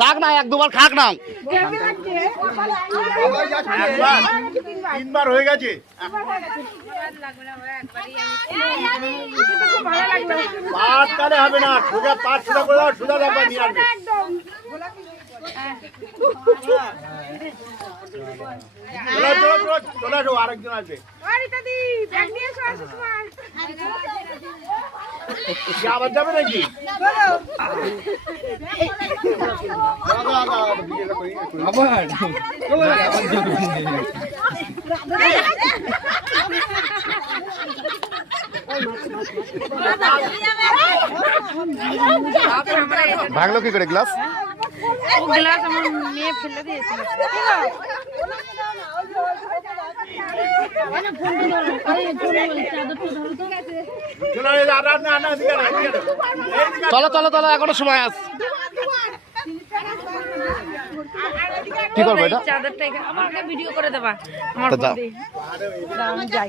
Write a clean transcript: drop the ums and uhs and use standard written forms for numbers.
যাক না, এক দুবার খাক না। তিনবার হয়ে গেছে। পাট তাহলে হবে না, সোজা পাট সোজা করে দাও, সোজা একবার নিয়ে আসবে। চলে আসো, আরেকজন আসবে। আবার যাবে নাকি? ভাগলো কি করে গ্লাস? গ্লাস আমার মেয়ে ফেলে দিয়েছিল। চলো চলো চলো, এখনো সময় আছে। কি করবো এটা? চাদরটা আমাকে ভিডিও করে দেবা আমার যাও। যাই।